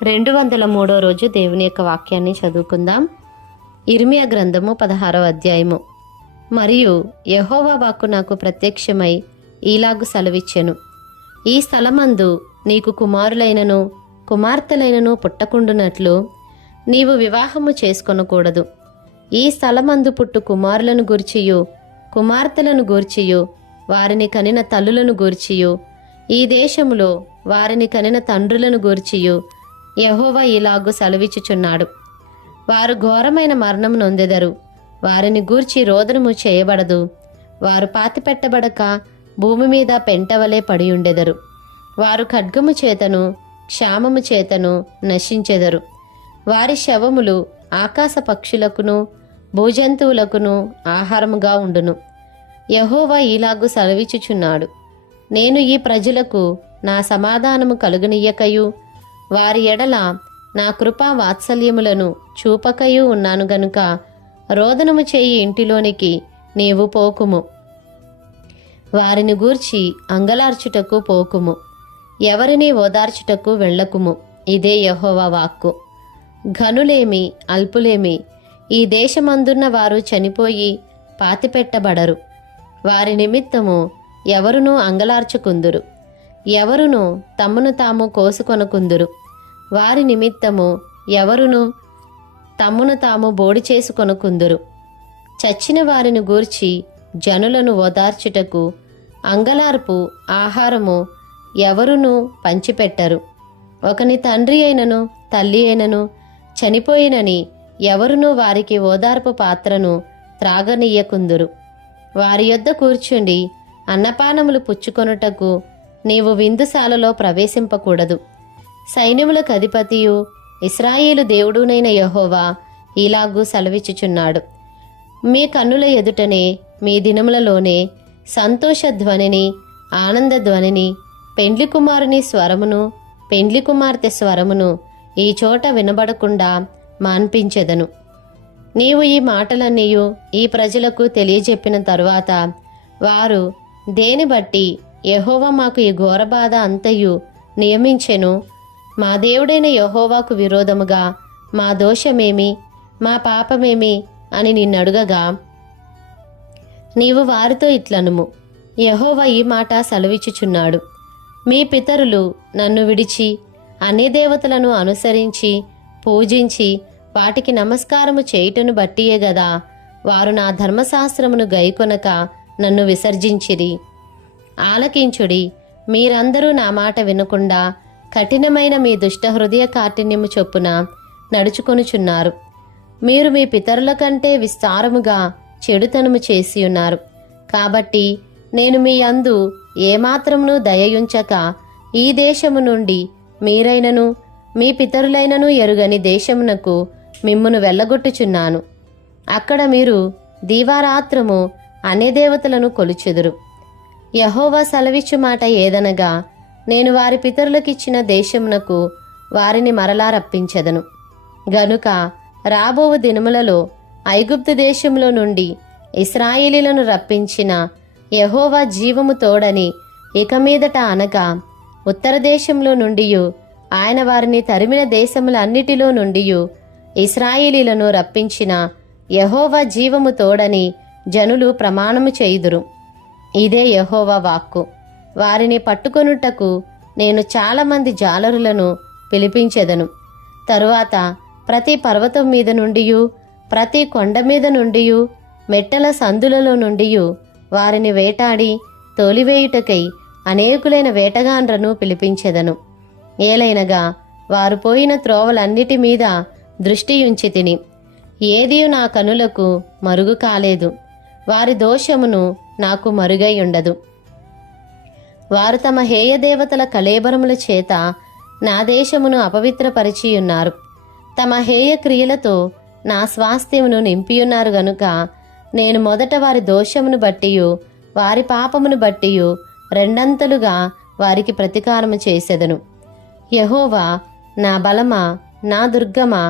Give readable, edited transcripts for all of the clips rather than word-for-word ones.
203 రోజు దేవుని యొక్క వాక్యాన్ని చదువుకుందాం. ఇర్మియా గ్రంథము 16వ అధ్యాయము. మరియు యెహోవా వాక్కు నాకు ప్రత్యక్షమై ఈలాగు సెలవిచ్చెను, ఈ స్థలమందు నీకు కుమారులైనను కుమార్తెలైనను పుట్టకుండునట్లు నీవు వివాహము చేసుకొనకూడదు. ఈ స్థలమందు పుట్టు కుమారులను గూర్చియు కుమార్తెలను గూర్చియు వారిని కనిన తల్లులను గూర్చియు ఈ దేశములో వారిని కనిన తండ్రులను గూర్చియు యెహోవా ఇలాగు సెలవిచ్చుచున్నాడు. వారు ఘోరమైన మరణం నొందెదరు, వారిని గూర్చి రోదనము చేయబడదు. వారు పాతిపెట్టబడక భూమి మీద పెంటవలే పడియుండెదరు. వారు ఖడ్గము చేతను క్షామము చేతను నశించెదరు. వారి శవములు ఆకాశ పక్షులకును భూజంతువులకును ఆహారముగా ఉండును. యెహోవా ఇలాగు సెలవిచ్చుచున్నాడు, నేను ఈ ప్రజలకు నా సమాధానము కలుగనీయకయు వారి ఎడల నా కృపా వాత్సల్యములను చూపకయు ఉన్నాను గనుక రోదనము చేయి ఇంటిలోనికి నీవు పోకుము. వారిని గూర్చి అంగలార్చుటకు పోకుము, ఎవరిని ఓదార్చుటకు వెళ్ళకుము. ఇదే యెహోవా వాక్కు. ఘనులేమి అల్పులేమి ఈ దేశమందున్న వారు చనిపోయి పాతిపెట్టబడరు. వారి నిమిత్తము ఎవరునూ అంగలార్చుకుందురు, ఎవరును తమ్మును తాము కోసుకొనకుందురు. వారి నిమిత్తము ఎవరును తమ్మును తాము బోడి చేసుకొనకుందురు. చచ్చిన వారిని గూర్చి జనులను ఓదార్చుటకు అంగలార్పు ఆహారము ఎవరునూ పంచిపెట్టరు. ఒకని తండ్రి అయినను తల్లి అయినను చనిపోయినని ఎవరునూ వారికి ఓదార్పు పాత్రను త్రాగనీయకుందురు. వారి యొద్ద కూర్చుండి అన్నపానములు పుచ్చుకొనుటకు నీవు విందుశాలలో ప్రవేశింపకూడదు. సైన్యములకు అధిపతియు ఇశ్రాయేలు దేవుడునైన యెహోవా ఇలాగూ సెలవిచ్చుచున్నాడు, మీ కన్నుల ఎదుటనే మీ దినములలోనే సంతోష ధ్వనిని ఆనంద ధ్వనిని పెండ్లి కుమారుని స్వరమును పెండ్లి కుమార్తె స్వరమును ఈ చోట వినబడకుండా మాన్పించెదను. నీవు ఈ మాటలన్నీయు ఈ ప్రజలకు తెలియజెప్పిన తరువాత వారు దేని బట్టి యెహోవా మాకు ఈ ఘోరబాధ అంతయు నియమించెను, మా దేవుడైన యెహోవాకు విరోధముగా మా దోషమేమి మా పాపమేమి అని నిన్నడుగగా నీవు వారితో ఇట్లనుము, యెహోవా ఈ మాట సెలవిచ్చుచున్నాడు, మీ పితరులు నన్ను విడిచి అన్ని దేవతలను అనుసరించి పూజించి వాటికి నమస్కారము చేయుటను బట్టియే గదా వారు నా ధర్మశాస్త్రమును గైకొనక నన్ను విసర్జించిరి. ఆలకించుడి, మీరందరూ నా మాట వినకుండా కఠినమైన మీ దుష్ట హృదయ కాఠిన్యము చొప్పున నడుచుకొనుచున్నారు. మీరు మీ పితరుల కంటే విస్తారముగా చెడుతనము చేసియున్నారు. కాబట్టి నేను మీ యందు ఏమాత్రమును దయయుంచక ఈ దేశము నుండి మీరైనను మీ పితరులైనను ఎరుగని దేశమునకు మిమ్మును వెళ్ళగొట్టుచున్నాను. అక్కడ మీరు దీవారాత్రము అన్య దేవతలను కొలుచెదురు. యెహోవా సెలవిచ్చు మాట ఏదనగా, నేను వారి పితరులకిచ్చిన దేశమునకు వారిని మరలా రప్పించెదను. గనుక రాబోవు దినములలో ఐగుప్తు దేశములో నుండి ఇశ్రాయేలీలను రప్పించిన యెహోవా జీవము తోడని ఇక మీదట అనగా ఉత్తర దేశంలో నుండియు ఆయన వారిని తరిమిన దేశములన్నిటిలో నుండియు ఇశ్రాయేలీలను రప్పించిన యెహోవా జీవము తోడని జనులు ప్రమాణము చేయుదురు. ఇదే యెహోవా వాక్కు. వారిని పట్టుకొనుటకు నేను చాలామంది జాలరులను పిలిపించెదను. తరువాత ప్రతి పర్వతం మీద నుండియు ప్రతి కొండ మీద నుండియు మెట్టల సందులలో నుండియు వారిని వేటాడి తోలివేయుటకై అనేకులైన వేటగాండ్రను పిలిపించెదను. ఏలైనగా వారు పోయిన త్రోవలన్నిటి మీద దృష్టియుంచి తిని ఏదియు నా కనులకు మరుగు కాలేదు. వారి దోషమును నాకు మరుగై ఉండదు. వారు తమ హేయదేవతల కళేబరముల చేత నా దేశమును అపవిత్రపరిచియున్నారు. తమ హేయ క్రియలతో నా స్వాస్థ్యమును నింపియున్నారు గనుక నేను మొదట వారి దోషమును బట్టియు వారి పాపమును బట్టియు రెండంతలుగా వారికి ప్రతీకారము చేసెదను. యెహోవా నా బలమా నా దుర్గమా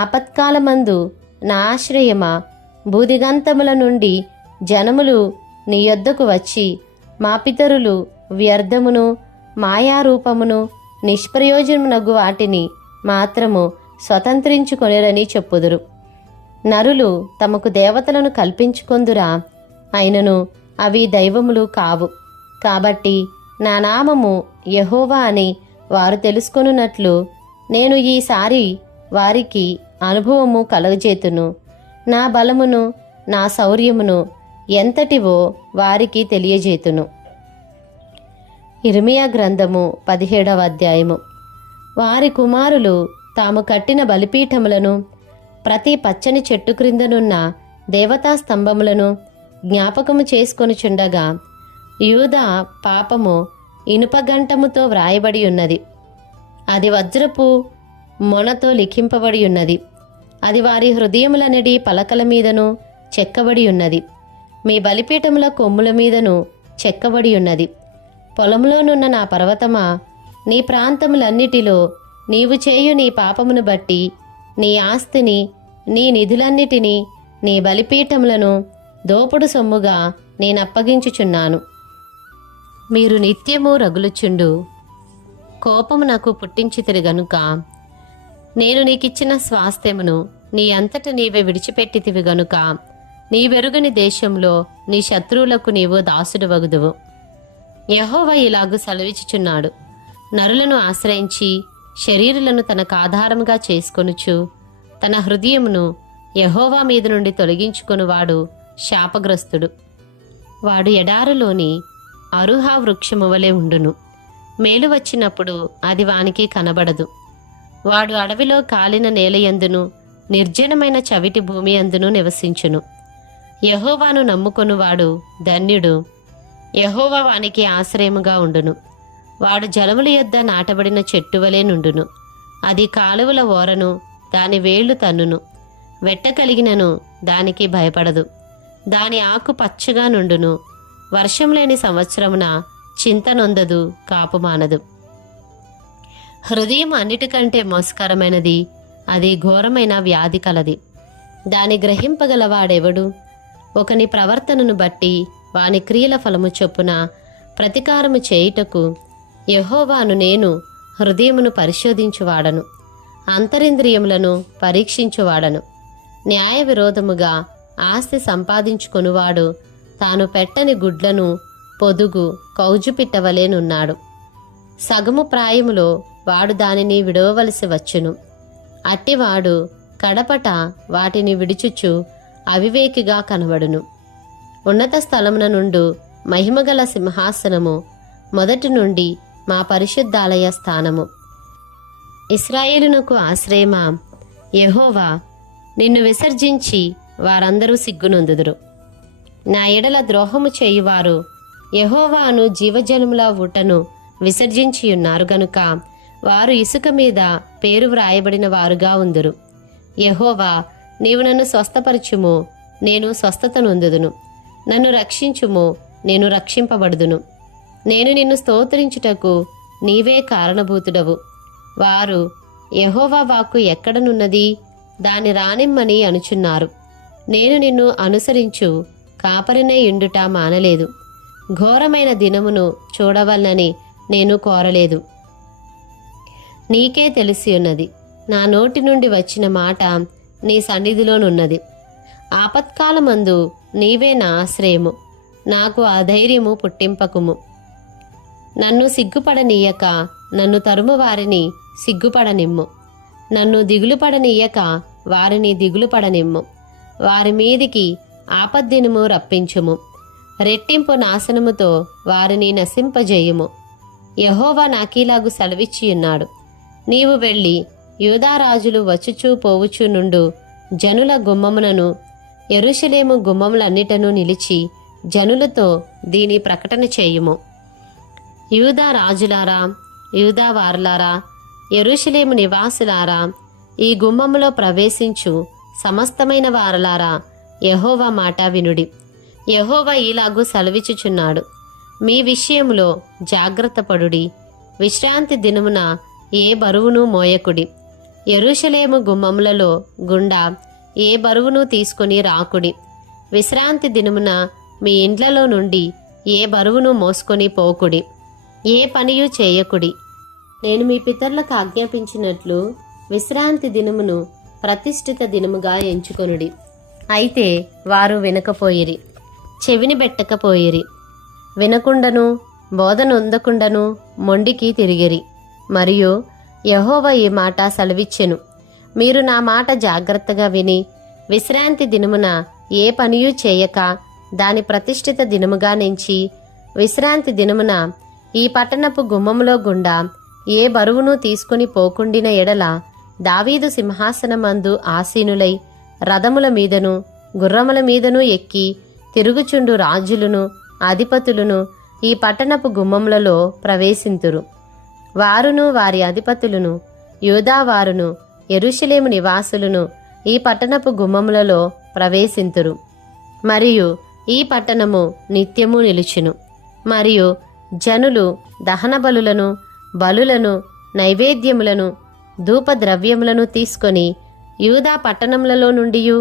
ఆపత్కాలమందు నా ఆశ్రయమా, భూదిగంతముల నుండి జనములు నీ యొద్దకు వచ్చి మా పితరులు వ్యర్థమును మాయారూపమును నిష్ప్రయోజనమునగు వాటిని మాత్రము స్వతంత్రించుకొనిరని చెప్పుదురు. నరులు తమకు దేవతలను కల్పించుకొందురా, అయినను అవి దైవములు కావు. కాబట్టి నా నామము యెహోవా అని వారు తెలుసుకొనున్నట్లు నేను ఈసారి వారికి అనుభవము కలుగజేతును. నా బలమును నా శౌర్యమును ఎంతటివో వారికి తెలియజేతును. ఇర్మియా గ్రంథము 17వ అధ్యాయము. వారి కుమారులు తాము కట్టిన బలిపీఠములను, ప్రతి పచ్చని చెట్టు క్రిందనున్న దేవతా స్తంభములను జ్ఞాపకము చేసుకొనుచుండగా, యూదా పాపము ఇనుపగంటముతో వ్రాయబడి ఉన్నది. అది వజ్రపు మొనతో లిఖింపబడి ఉన్నది. అది వారి హృదయములనడి పలకల మీదను చెక్కబడి ఉన్నది. మీ బలిపీఠముల కొమ్ముల మీదను చెక్కబడి ఉన్నది. పొలంలోనున్న నా పర్వతమా, నీ ప్రాంతములన్నిటిలో నీవు చేయు నీ పాపమును బట్టి నీ ఆస్తిని, నీ నిధులన్నిటినీ, నీ బలిపీఠములను దోపుడు సొమ్ముగా నేనప్పగించుచున్నాను. మీరు నిత్యము రగులుచుండు కోపము నాకు పుట్టించితిరి గనుక నేను నీకిచ్చిన స్వాస్థ్యమును నీ అంతట నీవే విడిచిపెట్టితివి గనుక నీవెరుగని దేశంలో నీ శత్రువులకు నీవు దాసుడవగుదువు. యెహోవా ఇలాగు సెలవిచ్చుచున్నాడు. నరులను ఆశ్రయించి శరీరులను తనకు ఆధారముగా చేసుకొనుచు తన హృదయమును యెహోవా మీద నుండి తొలగించుకొనువాడు శాపగ్రస్తుడు. వాడు ఎడారులోని అరుహా వృక్షము వలె ఉండును. మేలు వచ్చినప్పుడు అది వానికి కనబడదు. వాడు అడవిలో కాలిన నేలయందును నిర్జనమైన చవిటి భూమి అందును నివసించును. యెహోవాను నమ్ముకొనువాడు ధన్యుడు. యెహోవా వానికి ఆశ్రయముగా ఉండును. వాడు జలముల యొద్ద నాటబడిన చెట్టు వలె నుండును. అది కాలువల ఓరను దాని వేళ్లు తన్నును. వెట్ట కలిగినను దానికి భయపడదు. దాని ఆకు పచ్చగా నుండును. వర్షం లేని సంవత్సరమున చింత నొందదు, కాపు మానదు. హృదయం అన్నిటికంటే మోసకరమైనది, అది ఘోరమైన వ్యాధి కలది. దాని గ్రహింపగలవాడెవడు? ఒకని ప్రవర్తనను బట్టి వాని క్రియల ఫలము చొప్పున ప్రతికారము చేయుటకు యెహోవాను నేను హృదయమును పరిశోధించువాడను, అంతరింద్రియములను పరీక్షించువాడను. న్యాయ విరోధముగా ఆస్తి సంపాదించుకొనువాడు తాను పెట్టని గుడ్లను పొదుగు కౌజుపిట్టవలేనున్నాడు. సగము ప్రాయములో వాడు దానిని విడవవలసి వచ్చును. అట్టివాడు కడపట వాటిని విడిచుచు అవివేకిగా కనబడును. ఉన్నత స్థలమున నుండు మహిమగల సింహాసనము, మొదటి నుండి మా పరిశుద్ధాలయ స్థానము. ఇశ్రాయేలునకు ఆశ్రయమా, యెహోవా నిన్ను విసర్జించి వారందరూ సిగ్గునొందుదురు. నా ఎడల ద్రోహము చేయువారు యెహోవాను జీవజలముల ఊటను విసర్జించియున్నారు గనుక వారు ఇసుక మీద పేరు వ్రాయబడిన వారుగా ఉందురు. యెహోవా నీవు నన్ను స్వస్థపరచుము, నేను స్వస్థత నొందుదును. నన్ను రక్షించుము, నేను రక్షింపబడుదును. నేను నిన్ను స్తోత్రించుటకు నీవే కారణభూతుడవు. వారు యెహోవా వాక్కు ఎక్కడనున్నది, దాని రానిమ్మని అనుచున్నారు. నేను నిన్ను అనుసరించు కాపరినై ఉండుట మానలేదు. ఘోరమైన దినమును చూడవలనని నేను కోరలేదు. నీకే తెలిసి ఉన్నది. నా నోటి నుండి వచ్చిన మాట నీ సన్నిధిలోనున్నది. ఆపత్కాలమందు నీవే నా ఆశ్రయము. నాకు అధైర్యము పుట్టింపకుము. నన్ను సిగ్గుపడనీయక నన్ను తరుము వారిని సిగ్గుపడనిమ్ము. నన్ను దిగులుపడనీయక వారిని దిగులుపడనిమ్ము. వారి మీదికి ఆపద్దినము రప్పించుము. రెట్టింపు నాశనముతో వారిని నశింపజేయుము. యెహోవా నాకీలాగు సెలవిచ్చియున్నాడు. నీవు వెళ్ళి యూదారాజులు వచ్చుచూ పోవుచూ నుండు జనుల గుమ్మమునను యెరూషలేము గుమ్మములన్నిటను నిలిచి జనులతో దీని ప్రకటన చేయుము. యూదా రాజులారా, యూదా వారలారా, యెరూషలేము నివాసులారా, ఈ గుమ్మములో ప్రవేశించు సమస్తమైన వారలారా, యెహోవా మాట వినుడి. యెహోవా ఈలాగు సెలవిచ్చుచున్నాడు. మీ విషయములో జాగ్రత్త పడుడి. విశ్రాంతి దినమున ఏ బరువును మోయకుడి. యెరూషలేము గుమ్మములలో గుండా ఏ బరువును తీసుకుని రాకుడి. విశ్రాంతి దినమున మీ ఇండ్లలో నుండి ఏ బరువును మోసుకొని పోకుడి. ఏ పనియు చేయకుడి. నేను మీ పితరులకు ఆజ్ఞాపించినట్లు విశ్రాంతి దినమును ప్రతిష్ఠిత దినముగా ఎంచుకొనుడి. అయితే వారు వినకపోయిరి, చెవిని బెట్టకపోయిరి. వినకుండను బోధనొందకుండను మొండికి తిరిగిరి. మరియు యెహోవా ఈ మాట సెలవిచ్చెను, మీరు నా మాట జాగ్రత్తగా విని విశ్రాంతి దినమున ఏ పనియూ చేయక దాని ప్రతిష్ఠిత దినముగా నెంచి విశ్రాంతి దినమున ఈ పట్టణపు గుమ్మములో గుండా ఏ బరువును తీసుకుని పోకుండిన ఎడల దావీదు సింహాసనమందు ఆసీనులై రథముల మీదను గుర్రముల మీదను ఎక్కి తిరుగుచుండు రాజులను అధిపతులను ఈ పట్టణపు గుమ్మములలో ప్రవేశింతురు. వారును వారి అధిపతులను యూదావారును యెరూషలేము నివాసులను ఈ పట్టణపు గుమ్మములలో ప్రవేశింతురు. మరియు ఈ పట్టణము నిత్యము నిలుచును. మరియు జనులు దహన బలులను నైవేద్యములను ధూపద్రవ్యములను తీసుకొని యూదా పట్టణములలో నుండియు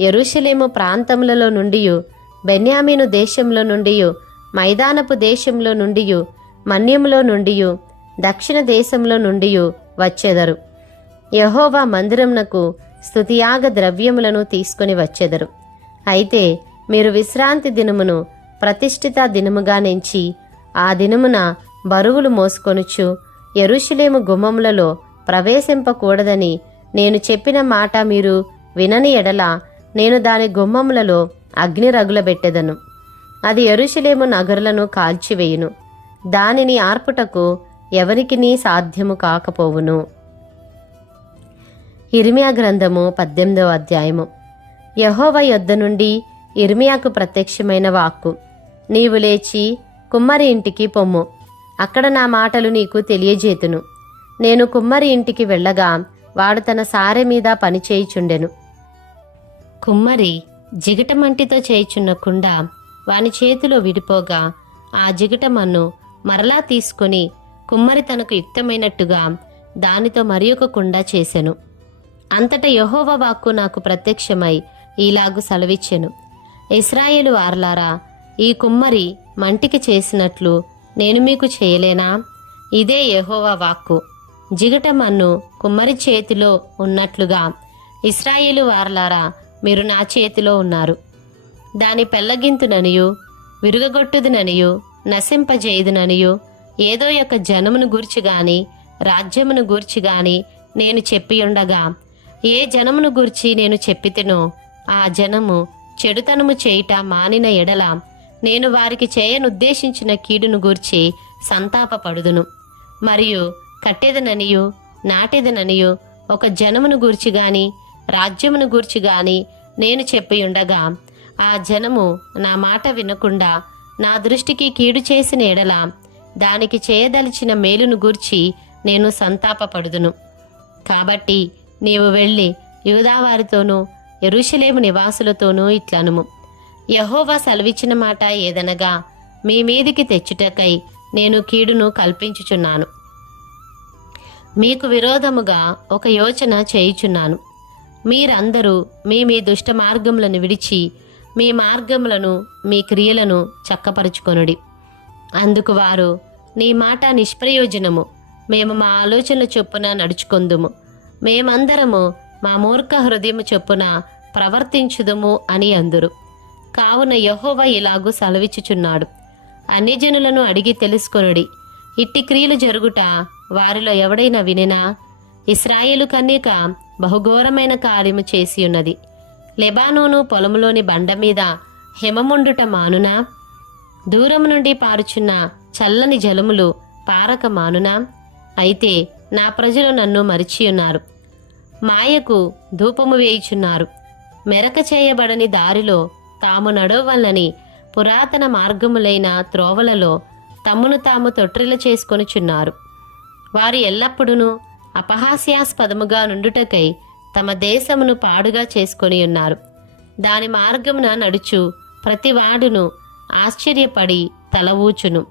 యెరూషలేము ప్రాంతములలో నుండియు బెన్యామీను దేశంలో నుండియు మైదానపు దేశంలో నుండియు మన్యములో నుండియు దక్షిణ దేశంలో నుండియు వచ్చెదరు. యెహోవా మందిరమునకు స్తుతియాగ ద్రవ్యములను తీసుకొని వచ్చెదరు. అయితే మీరు విశ్రాంతి దినమును ప్రతిష్ఠిత దినముగా నెంచి ఆ దినమున బరువులు మోసుకొనుచు యెరూషలేము గుమ్మములలో ప్రవేశింపకూడదని నేను చెప్పిన మాట మీరు వినని ఎడల నేను దాని గుమ్మములలో అగ్ని రగులబెట్టెదను. అది యెరూషలేము నగరులను కాల్చివేయును. దానిని ఆర్పుటకు ఎవరికినీ సాధ్యము కాకపోవును. ఇర్మియా గ్రంథము 18వ అధ్యాయము. యెహోవా యొద్ద నుండి ఇర్మియాకు ప్రత్యక్షమైన వాక్కు, నీవు లేచి కుమ్మరి ఇంటికి పొమ్ము, అక్కడ నా మాటలు నీకు తెలియజేతును. నేను కుమ్మరి ఇంటికి వెళ్ళగా వాడు తన సారె మీద పనిచేయుచుండెను. కుమ్మరి జిగటమంటితో చేయుచున్న కుండ వాని చేతిలో విడిపోగా ఆ జిగటమన్ను మరలా తీసుకొని కుమ్మరి తనకు యుక్తమైనట్టుగా దానితో మరి ఒక కుండ చేసెను. అంతటా యెహోవా వాక్కు నాకు ప్రత్యక్షమై ఈలాగు సెలవిచ్చెను, ఇశ్రాయేలు వారలారా, ఈ కుమ్మరి మంటికి చేసినట్లు నేను మీకు చేయలేనా? ఇదే యెహోవా వాక్కు. జిగటమన్ను కుమ్మరి చేతిలో ఉన్నట్లుగా ఇశ్రాయేలు వారలారా, మీరు నా చేతిలో ఉన్నారు. దాని పెళ్లగింతుననియు విరుగగొట్టుదుననియు నశింపజేయుదుననియు ఏదో యొక్క జనమును గూర్చి గాని రాజ్యమును గూర్చి గాని నేను చెప్పియుండగా, ఏ జనమును గూర్చి నేను చెప్పితినో ఆ జనము చెడుతనము చేయుట మానిన ఎడల నేను వారికి చేయనుద్దేశించిన కీడును గూర్చి సంతాపపడుదును. మరియు కట్టెదననియు నాటెదననియు ఒక జనమును గూర్చి గాని రాజ్యమును గూర్చి గాని నేను చెప్పియుండగా ఆ జనము నా మాట వినకుండా నా దృష్టికి కీడు చేసిన ఎడల దానికి చేయదలిచిన మేలును గూర్చి నేను సంతాపపడుదును. కాబట్టి నీవు వెళ్ళి యూదావారితోనూ యెరూషలేము నివాసులతోనూ ఇట్లనుము, యెహోవా సెలవిచ్చిన మాట ఏదనగా, మీ మీదికి తెచ్చుటకై నేను కీడును కల్పించుచున్నాను. మీకు విరోధముగా ఒక యోచన చేయుచున్నాను. మీరందరూ మీ మీ దుష్ట మార్గములను విడిచి మీ మార్గములను మీ క్రియలను చక్కపరుచుకొనుడి. అందుకు వారు, నీ మాట నిష్ప్రయోజనము, మేము మా ఆలోచనల చొప్పున నడుచుకొందుము, మేమందరము మా మూర్ఖ హృదయము చొప్పున ప్రవర్తించుదుము అని అందురు. కావున యెహోవా ఇలాగు సెలవిచ్చుచున్నాడు, అన్యజనులను అడిగి తెలుసుకొనుడి, ఇట్టి క్రియలు జరుగుట వారిలో ఎవడైనా వినెనా? ఇశ్రాయేలు కన్యక బహుఘోరమైన కార్యము చేసి ఉన్నది. లెబానోను పొలములోని బండ మీద హిమముండుట మానునా? దూరం నుండి పారుచున్న చల్లని జలములు పారక మానునా? అయితే నా ప్రజలు నన్ను మరిచియున్నారు, మాయకు ధూపము వేయుచున్నారు. మెరక చేయబడని దారిలో తాము నడవవలనని పురాతన మార్గములైన త్రోవలలో తమ్మును తాము తొట్రిల చేసుకొనుచున్నారు. వారు ఎల్లప్పుడూ అపహాస్యాస్పదముగా నుండుటకై తమ దేశమును పాడుగా చేసుకొని ఉన్నారు. దాని మార్గమున నడుచు ప్రతివాడును ఆశ్చర్యపడి తల ఊచును.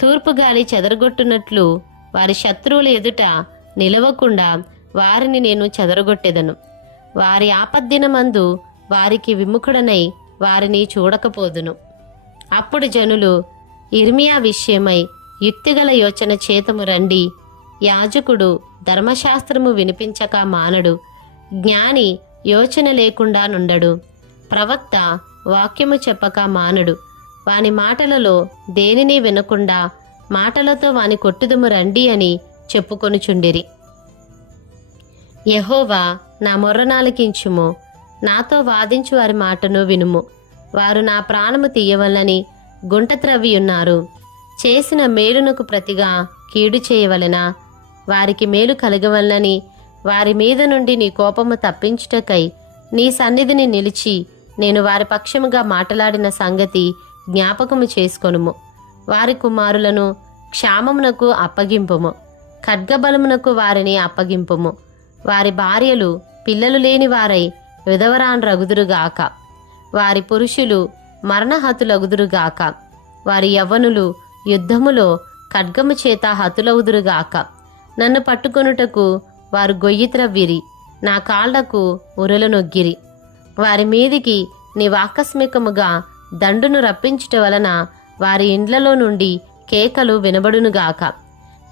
తూర్పుగాలి చెదరగొట్టునట్లు వారి శత్రువుల ఎదుట నిలవకుండా వారిని నేను చెదరగొట్టెదను. వారి ఆపద్దినమందు వారికి విముఖుడనై వారిని చూడకపోదును. అప్పుడు జనులు ఇర్మియా విషయమై యుక్తిగల యోచన చేతము రండి, యాజకుడు ధర్మశాస్త్రము వినిపించక మానడు. జ్ఞాని యోచన లేకుండా నుండడు. ప్రవక్త వాక్యము చెప్పక మానడు. వాని మాటలలో దేనిని వినకుండా మాటలతో వాని కొట్టుదుము రండి అని చెప్పుకొనుచుండిరి. యెహోవా నా మొర్రనాలకించుము, నాతో వాదించు వారి మాటను వినుము. వారు నా ప్రాణము తీయవలనని గుంట త్రవ్వియున్నారు. చేసిన మేలునకు ప్రతిగా కీడు చేయవలెనా? వారికి మేలు కలగవలనని వారి మీద నుండి నీ కోపము తప్పించుటకై నీ సన్నిధిని నిలిచి నేను వారి పక్షముగా మాట్లాడిన సంగతి జ్ఞాపకము చేసుకొనుము. వారి కుమారులను క్షామమునకు అప్పగింపుము, ఖడ్గబలమునకు వారిని అప్పగింపుము. వారి భార్యలు పిల్లలు లేని వారై విధవరాండ్రగుదురుగాక. వారి పురుషులు మరణహతులగుదురుగాక. వారి యవ్వనులు యుద్ధములో ఖడ్గము చేత హతులవుదురుగాక. నన్ను పట్టుకొనుటకు వారు గొయ్యి త్రవ్విరి, నా కాళ్లకు ఉరలనొగ్గిరి. వారి మీదికి నీవాకస్మికముగా దండును రప్పించుట వలన వారి ఇండ్లలో నుండి కేకలు వినబడునుగాక.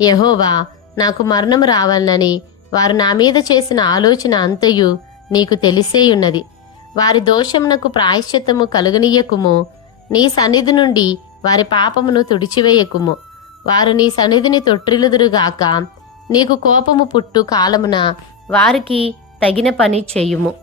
యెహోవా, నాకు మరణము రావాలని వారు నా మీద చేసిన ఆలోచన అంతయు నీకు తెలిసేయున్నది. వారి దోషమునకు ప్రాయశ్చిత్తము కలుగనీయకుము. నీ సన్నిధి నుండి వారి పాపమును తుడిచివేయకుము. వారు నీ సన్నిధిని తొట్టిల్లుదురుగాక. నీకు కోపము పుట్టు కాలమున వారికి తగిన పని చేయుము.